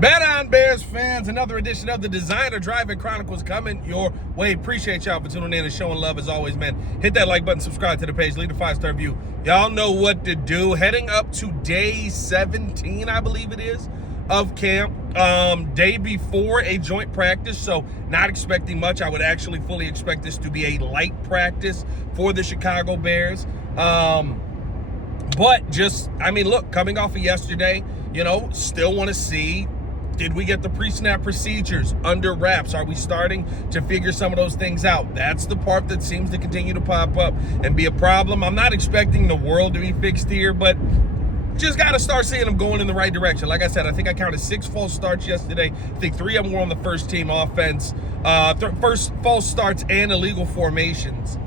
Bet on Bears fans, another edition of the Designer Driving Chronicles coming your way. Appreciate y'all for tuning in and showing love as always, man. Hit that like button, subscribe to the page, leave a 5-star review. Y'all know what to do. Heading up to day 17, I believe it is, of camp. Day before a joint practice, so not expecting much. I would actually fully expect this to be a light practice for the Chicago Bears. But just, look, coming off of yesterday, still want to see, did we get the pre-snap procedures under wraps? Are we starting to figure some of those things out? That's the part that seems to continue to pop up and be a problem. I'm not expecting the world to be fixed here, but just got to start seeing them going in the right direction. Like I said, I think I counted 6 false starts yesterday. I think 3 of them were on the first team offense. First false starts and illegal formations.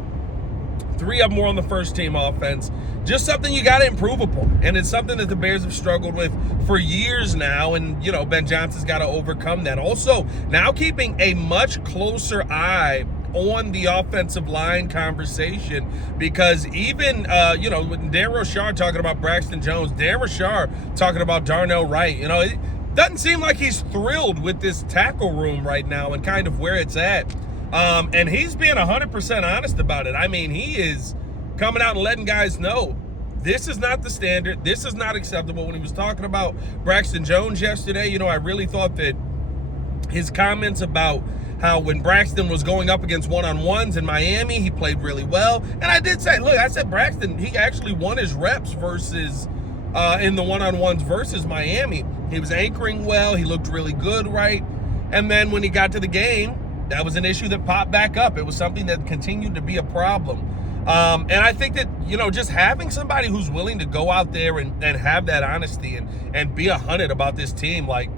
3 of them were on the first team offense. Just something you got to improve upon. And it's something that the Bears have struggled with for years now. And, Ben Johnson's got to overcome that. Also, now keeping a much closer eye on the offensive line conversation, because even, with Dan Rochard talking about Braxton Jones, Dan Rochard talking about Darnell Wright, it doesn't seem like he's thrilled with this tackle room right now and kind of where it's at. And he's being 100% honest about it. He is coming out and letting guys know this is not the standard. This is not acceptable. When he was talking about Braxton Jones yesterday, I really thought that his comments about how when Braxton was going up against one-on-ones in Miami, he played really well. And I did say, look, I said Braxton, he actually won his reps versus in the one-on-ones versus Miami. He was anchoring well. He looked really good, right? And then when he got to the game, that was an issue that popped back up. It was something that continued to be a problem. And I think that, just having somebody who's willing to go out there and have that honesty and be 100 about this team, like,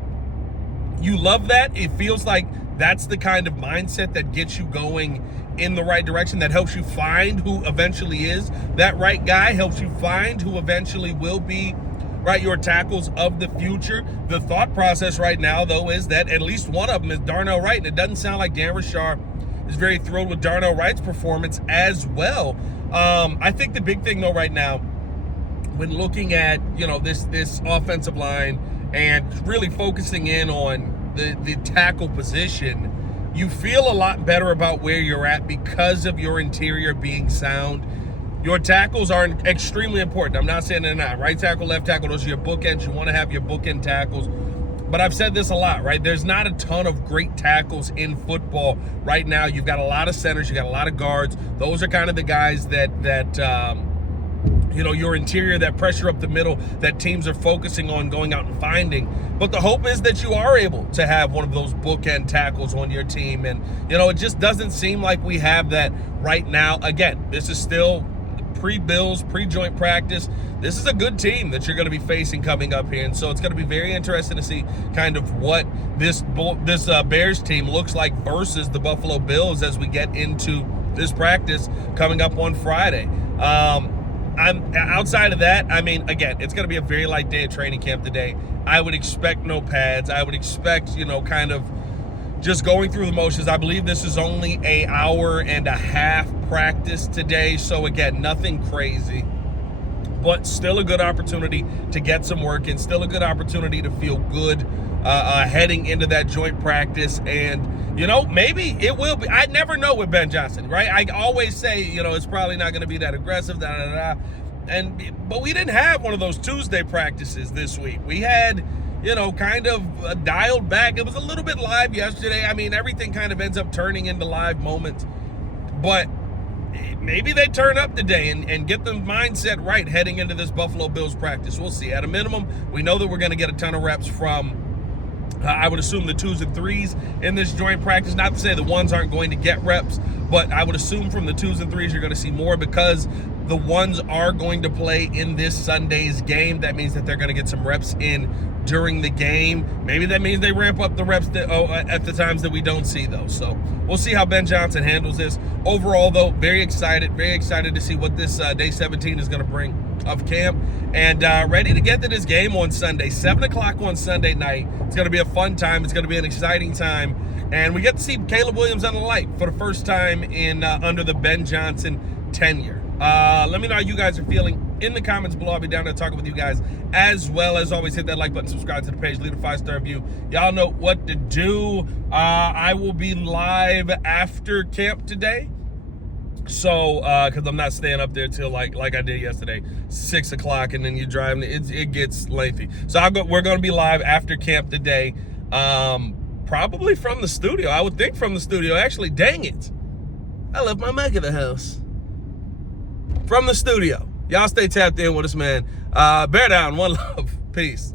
you love that. It feels like that's the kind of mindset that gets you going in the right direction, that helps you find who eventually is that right guy, helps you find who eventually will be, right, your tackles of the future. The thought process right now, though, is that at least one of them is Darnell Wright, and it doesn't sound like Dan Rochard is very thrilled with Darnell Wright's performance as well. I think the big thing, though, right now, when looking at, this offensive line and really focusing in on the tackle position, you feel a lot better about where you're at because of your interior being sound. Your tackles are extremely important. I'm not saying they're not. Right tackle, left tackle, those are your bookends. You want to have your bookend tackles. But I've said this a lot, right? There's not a ton of great tackles in football right now. You've got a lot of centers. You got a lot of guards. Those are kind of the guys that your interior, that pressure up the middle, that teams are focusing on going out and finding. But the hope is that you are able to have one of those bookend tackles on your team. And, it just doesn't seem like we have that right now. Again, this is still pre-Bills, pre-joint practice. This is a good team that you're going to be facing coming up here. And so it's going to be very interesting to see kind of what this Bears team looks like versus the Buffalo Bills as we get into this practice coming up on Friday. I'm outside of that. Again, it's going to be a very light day at training camp today. I would expect no pads. I would expect, kind of just going through the motions. I believe this is only an hour and a half practice today. So again, nothing crazy, but still a good opportunity to get some work in, still a good opportunity to feel good heading into that joint practice. And, maybe it will be. I never know with Ben Johnson, right? I always say, it's probably not going to be that aggressive, but we didn't have one of those Tuesday practices this week. We had, kind of dialed back. It was a little bit live yesterday. Everything kind of ends up turning into live moments. But maybe they turn up today and get the mindset right heading into this Buffalo Bills practice. We'll see. At a minimum, we know that we're going to get a ton of reps from, I would assume, the 2s and 3s in this joint practice. Not to say the 1s aren't going to get reps, but I would assume from the 2s and 3s you're going to see more because the 1s are going to play in this Sunday's game. That means that they're going to get some reps in during the game. Maybe that means they ramp up the reps at the times that we don't see those. So we'll see how Ben Johnson handles this. Overall, though, very excited to see what this day 17 is going to bring of camp, and ready to get to this game on Sunday, 7 o'clock on Sunday night. It's going to be a fun time. It's going to be an exciting time, and we get to see Caleb Williams on the light for the first time in under the Ben Johnson tenure. Let me know how you guys are feeling in the comments below. I'll be down there talking with you guys. As well as always, hit that like button, subscribe to the page, leave a 5-star review. Y'all know what to do. I will be live after camp today. So, because I'm not staying up there till like I did yesterday, 6 o'clock, and then you drive, it gets lengthy. So we're going to be live after camp today, probably from the studio. I would think from the studio. Actually, dang it, I left my mic at the house. From the studio. Y'all stay tapped in with us, man. Bear down. One love. Peace.